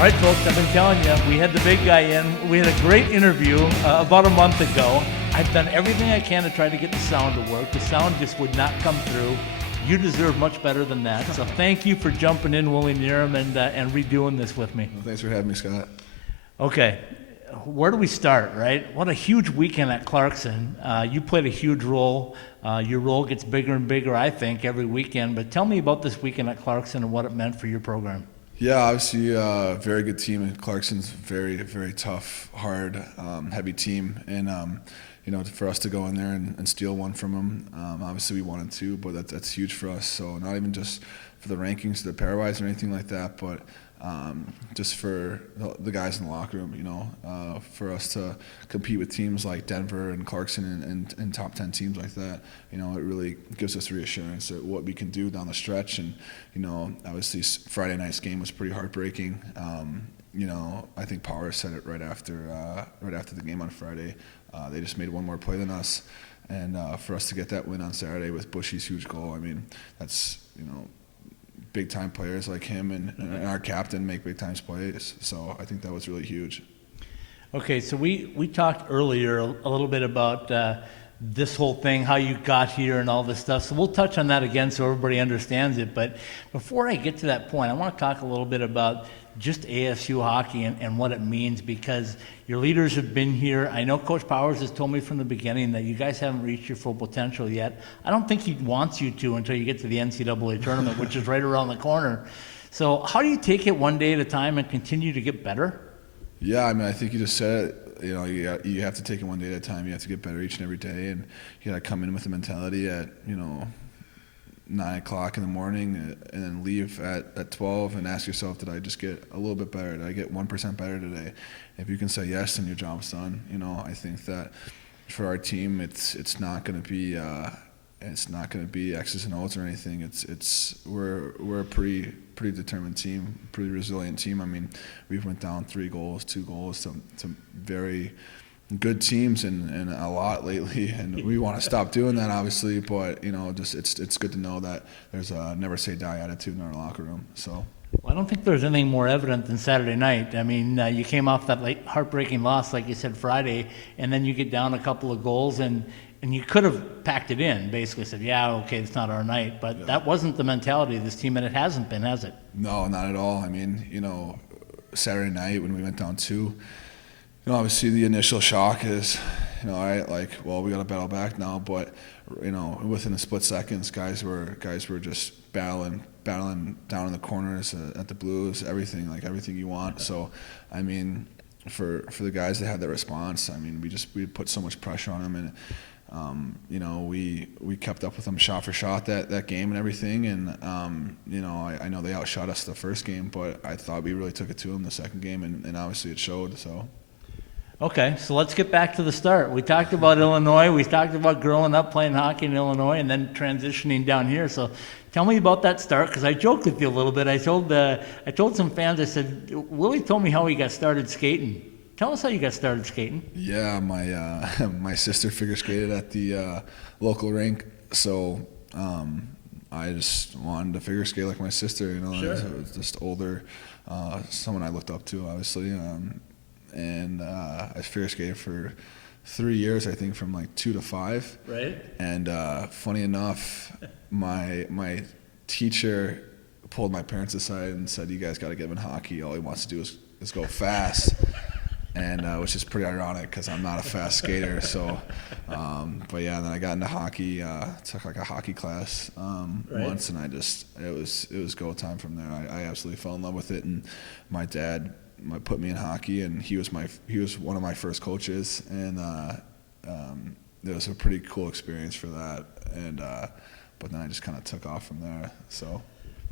All right, folks, I've been telling you, we had the big guy in. We had a great interview about a month ago. I've done everything I can to try to get the sound to work. The sound just would not come through. You deserve much better than that. So thank you for jumping in, Willie Knierim, and redoing this with me. Well, thanks for having me, Scott. Okay, where do we start, right? What a huge weekend at Clarkson. You played a huge role. Your role gets bigger and bigger, I think, every weekend. But tell me about this weekend at Clarkson and what it meant for your program. Yeah, obviously a very good team. And Clarkson's very, very tough, hard, heavy team. And, for us to go in there and steal one from them, obviously we wanted to, but that's huge for us. So not even just for the rankings, the pairwise or anything like that, but just for the guys in the locker room, for us to compete with teams like Denver and Clarkson and top 10 teams like that, it really gives us reassurance at what we can do down the stretch. And, obviously Friday night's game was pretty heartbreaking. I think Power said it right after the game on Friday. They just made one more play than us. And for us to get that win on Saturday with Bushy's huge goal, I mean, that's, big-time players like him and our captain make big-time plays. So I think that was really huge. Okay, so we talked earlier a little bit about this whole thing, how you got here and all this stuff. So we'll touch on that again so everybody understands it. But before I get to that point, I want to talk a little bit about just ASU hockey and what it means, because your leaders have been here. I know Coach Powers has told me from the beginning that you guys haven't reached your full potential yet. I don't think he wants you to until you get to the NCAA tournament, which is right around the corner. So how do you take it one day at a time and continue to get better? Yeah, I mean, I think you just said it. You have to take it one day at a time. You have to get better each and every day, and you got to come in with the mentality at 9 o'clock in the morning and then leave at 12 and ask yourself, did I just get a little bit better? Did I get 1% better today? If you can say yes, then your job's done. I think that for our team, it's not going to be X's and O's or anything. We're a pretty determined team, pretty resilient team. I mean, we've went down 2 goals to very good teams and a lot lately, and we want to stop doing that, obviously. But just it's good to know that there's a never say die attitude in our locker room. So. Well, I don't think there's anything more evident than Saturday night. I mean, you came off that heartbreaking loss, like you said, Friday, and then you get down a couple of goals, and you could have packed it in, basically said, yeah, okay, it's not our night. But that wasn't the mentality of this team, and it hasn't been, has it? No, not at all. I mean, Saturday night when we went down 2, obviously the initial shock is, all right, well, we got to battle back now. But, within a split seconds, guys were just battling down in the corners at the Blues, everything you want. So, I mean, for the guys that had that response, I mean, we put so much pressure on them, and we kept up with them shot for shot that game and everything. And I know they outshot us the first game, but I thought we really took it to them the second game, and obviously it showed. So. Okay, so let's get back to the start. We talked about Illinois. We talked about growing up playing hockey in Illinois and then transitioning down here. So tell me about that start, because I joked with you a little bit. I told some fans, I said, Willie told me how he got started skating. Tell us how you got started skating. Yeah, my sister figure skated at the local rink, so I just wanted to figure skate like my sister. Sure. It was just older, someone I looked up to, obviously. And I figure skated for 3 years, I think, from 2 to 5. Right. And funny enough, my teacher pulled my parents aside and said, "You guys got to get him in hockey. All he wants to do is go fast." And which is pretty ironic because I'm not a fast skater. So, but yeah, then I got into hockey. Took a hockey class once, and it was go time from there. I absolutely fell in love with it, and my dad put me in hockey, and he was one of my first coaches, and it was a pretty cool experience for that. And but then I just kind of took off from there. So.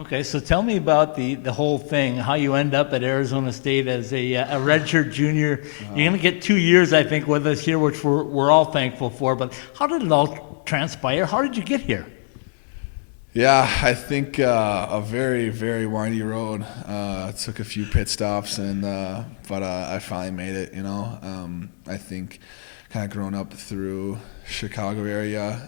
Okay, so tell me about the whole thing, how you end up at Arizona State as a redshirt junior. You're going to get 2 years, I think, with us here, which we're all thankful for. But how did it all transpire? How did you get here? Yeah, I think a very, very windy road. Took a few pit stops, but I finally made it. I think kind of grown up through Chicago area.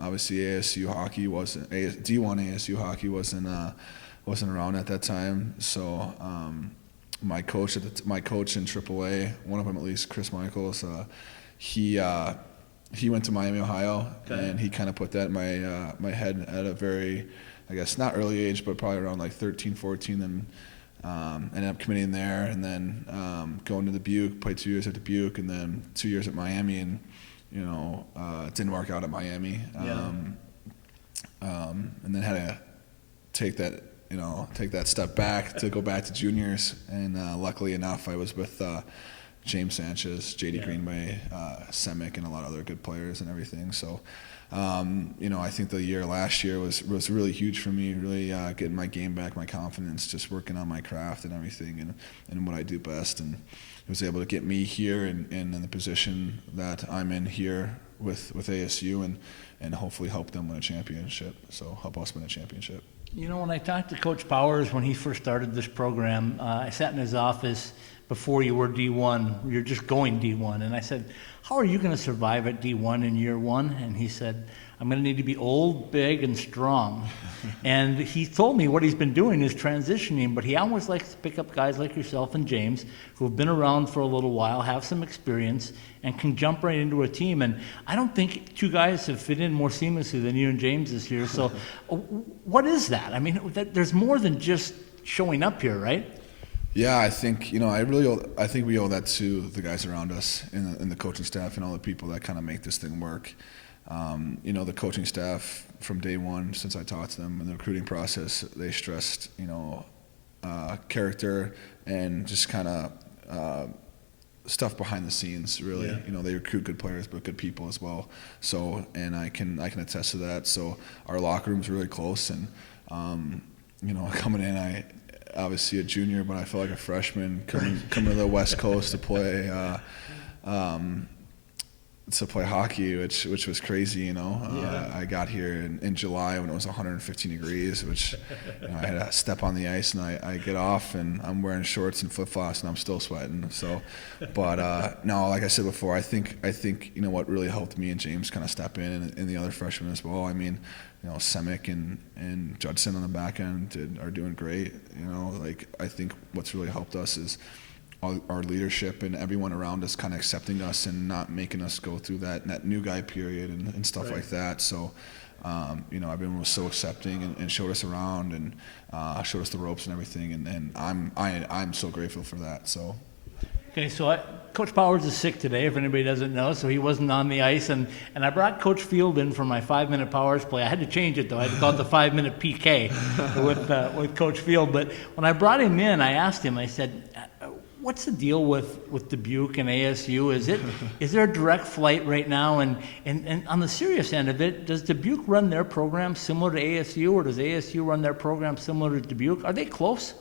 Obviously, ASU hockey wasn't D1 ASU hockey wasn't around at that time. So my coach my coach in AAA, one of them at least, Chris Michaels, he went to Miami, Ohio, and he kind of put that in my head at a very, I guess, not early age, but probably around like 13, 14. Then ended up committing there, and then going to Dubuque, played 2 years at Dubuque, and then 2 years at Miami, and it didn't work out at Miami. And then had to take that step back to go back to juniors, and luckily enough, I was with James Sanchez, JD Greenway, Semick, and a lot of other good players and everything. So, I think the year last year was really huge for me, really getting my game back, my confidence, just working on my craft and everything, and what I do best, and it was able to get me here and in the position that I'm in here with ASU, and hopefully help them win a championship. So help us win a championship. When I talked to Coach Powers when he first started this program, I sat in his office before you were D1. You're just going D1. And I said, how are you going to survive at D1 in year one? And he said, I'm going to need to be old, big, and strong. And he told me what he's been doing is transitioning, but he always likes to pick up guys like yourself and James who have been around for a little while, have some experience, and can jump right into a team. And I don't think two guys have fit in more seamlessly than you and James this year. So what is that? I mean, there's more than just showing up here, right? Yeah, I think I think we owe that to the guys around us and the coaching staff and all the people that kind of make this thing work. The coaching staff from day one, since I talked to them in the recruiting process, they stressed character and just kind of stuff behind the scenes. Really, they recruit good players, but good people as well. So, and I can attest to that. So our locker room's really close, and coming in, obviously a junior, but I felt like a freshman coming to the West Coast to play hockey, which was crazy. I got here in July when it was 115 degrees, which I had to step on the ice, and I get off and I'm wearing shorts and flip flops and I'm still sweating. So, but no, like I said before, I think what really helped me and James kind of step in, and the other freshmen as well. I mean, Semick and Judson on the back end are doing great. I think what's really helped us is our leadership and everyone around us kind of accepting us and not making us go through that new guy period and stuff like that. So, everyone was so accepting and showed us around and showed us the ropes and everything. And I'm so grateful for that. So. Okay, so Coach Powers is sick today, if anybody doesn't know, so he wasn't on the ice. And I brought Coach Field in for my 5-minute Powers play. I had to change it, though. I had to call it the 5-minute PK with Coach Field. But when I brought him in, I asked him, I said, what's the deal with Dubuque and ASU? Is there a direct flight right now? And on the serious end of it, does Dubuque run their program similar to ASU, or does ASU run their program similar to Dubuque? Are they close?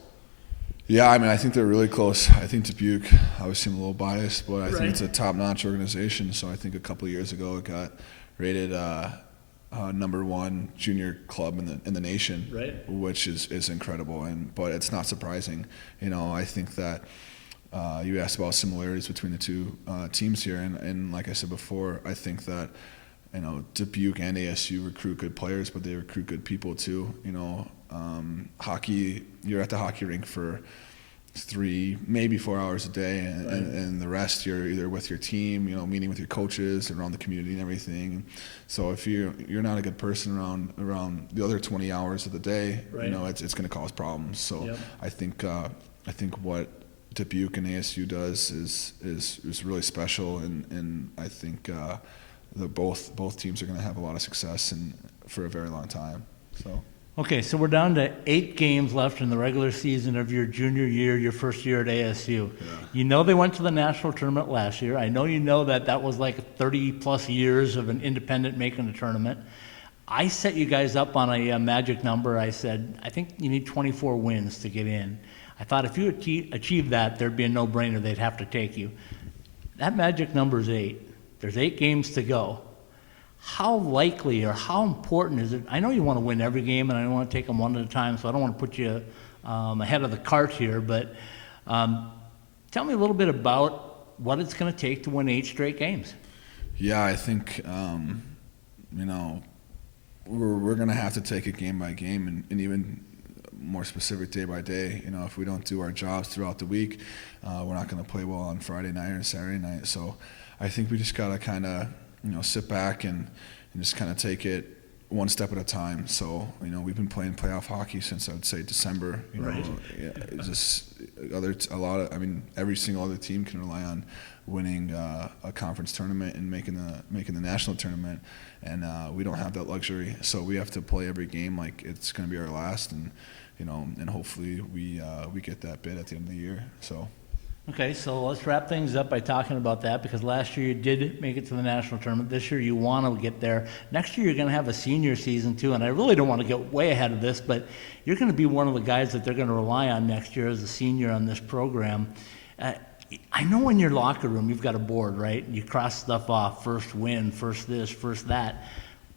Yeah, I mean, I think they're really close. I think Dubuque, obviously I'm a little biased, but I think it's a top-notch organization. So I think a couple of years ago it got rated #1 junior club in the nation, which is incredible. But it's not surprising. I think that you asked about similarities between the two teams here, and like I said before, I think that Dubuque and ASU recruit good players, but they recruit good people too. Hockey, you're at the hockey rink for 3, maybe 4 hours a day, and the rest you're either with your team, meeting with your coaches around the community and everything. So if you're not a good person around the other 20 hours of the day, it's going to cause problems. So I think what Dubuque and ASU does is really special, and I think both teams are going to have a lot of success for a very long time. So. Okay, so we're down to 8 games left in the regular season of your junior year, your first year at ASU. Yeah. They went to the national tournament last year. I know that was like 30-plus years of an independent making the tournament. I set you guys up on a magic number. I said, I think you need 24 wins to get in. I thought if you achieve that, there'd be a no-brainer. They'd have to take you. That magic number is 8. There's 8 games to go. How likely or how important is it? I know you want to win every game, and I don't want to take them one at a time, so I don't want to put you ahead of the cart here, but tell me a little bit about what it's going to take to win 8 straight games. Yeah, I think, we're going to have to take it game by game, and even more specific day by day. You know, if we don't do our jobs throughout the week, we're not going to play well on Friday night or Saturday night. So I think we just got to kind of, you know, sit back and just kind of take it one step at a time. So, you know, we've been playing playoff hockey since, I'd say, December. You know, yeah, it's just every single other team can rely on winning a conference tournament and making the national tournament, and we don't have that luxury. So we have to play every game like it's going to be our last, and you know, and hopefully we get that bid at the end of the year. So. Okay, so let's wrap things up by talking about that, because last year you did make it to the national tournament. This year you want to get there. Next year you're going to have a senior season too, and I really don't want to get way ahead of this, but you're going to be one of the guys that they're going to rely on next year as a senior on this program. I know in your locker room you've got a board, right? You cross stuff off, first win, first this, first that.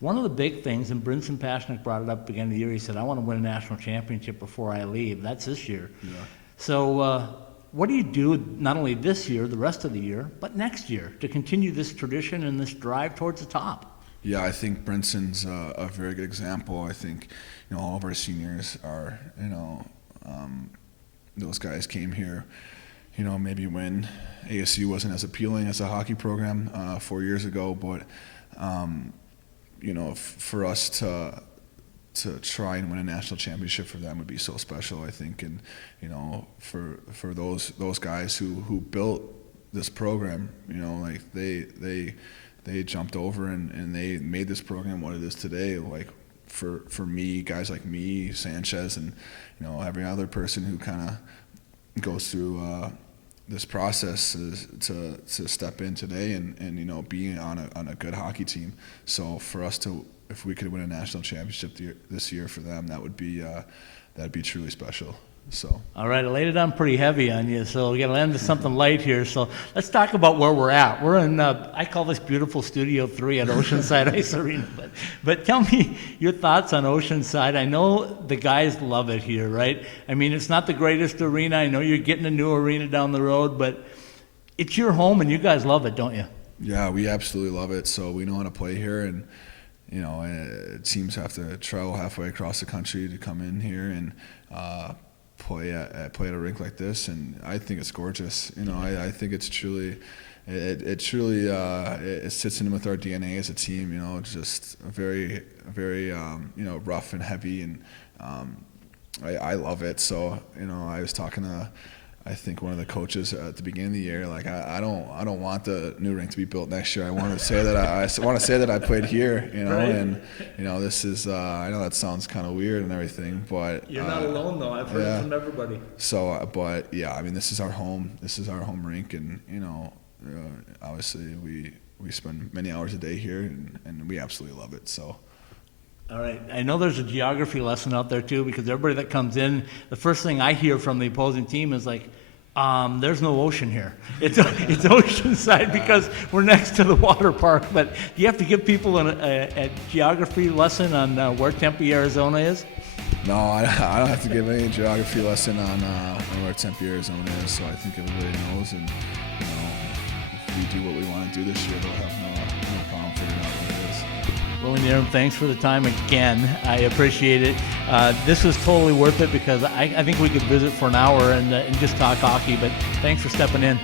One of the big things, and Brinson Pasnick brought it up at the beginning of the year, he said, I want to win a national championship before I leave. That's this year. Yeah. So, what do you do not only this year, the rest of the year, but next year to continue this tradition and this drive towards the top? Yeah, I think Brinson's a very good example. I think, you know, all of our seniors are, you know, those guys came here, you know, maybe when ASU wasn't as appealing as a hockey program 4 years ago, but, you know, for us to try and win a national championship for them would be so special, I think. And, you know, for those guys who built this program, you know, like they jumped over and they made this program what it is today. Like for me, guys like me, Sanchez, and, you know, every other person who kind of goes through this process to step in today and you know, be on a good hockey team. So for us to, if we could win a national championship this year for them, that'd be truly special. So. All right, I laid it on pretty heavy on you, so we got to end with something light here. So let's talk about where we're at. We're in, I call this beautiful Studio 3 at Oceanside Ice Arena. But tell me your thoughts on Oceanside. I know the guys love it here, right? I mean, it's not the greatest arena. I know you're getting a new arena down the road, but it's your home, and you guys love it, don't you? Yeah, we absolutely love it. So we know how to play here, and you know, teams have to travel halfway across the country to come in here and play at a rink like this, and I think it's gorgeous. You know, I think it's truly, it sits in with our DNA as a team. You know, it's just very, very, you know, rough and heavy, and I love it. So, you know, I was talking to, I think, one of the coaches at the beginning of the year, like, I don't want the new rink to be built next year. I want to say that I played here, you know, right. And you know, this is I know that sounds kind of weird and everything, but you're not alone though. I've heard it from everybody. So, but yeah, I mean, this is our home. This is our home rink, and you know, obviously we spend many hours a day here, and we absolutely love it. So. All right. I know there's a geography lesson out there too, because everybody that comes in, the first thing I hear from the opposing team is like, there's no ocean here. It's Oceanside because we're next to the water park. But do you have to give people a geography lesson on where Tempe, Arizona is? No, I don't have to give any geography lesson on where Tempe, Arizona is. So I think everybody knows, and you know, if we do what we want to do this year, they'll have no problem figuring out what it is. Willie Knierim, thanks for the time again. I appreciate it. This was totally worth it, because I think we could visit for an hour and just talk hockey, but thanks for stepping in.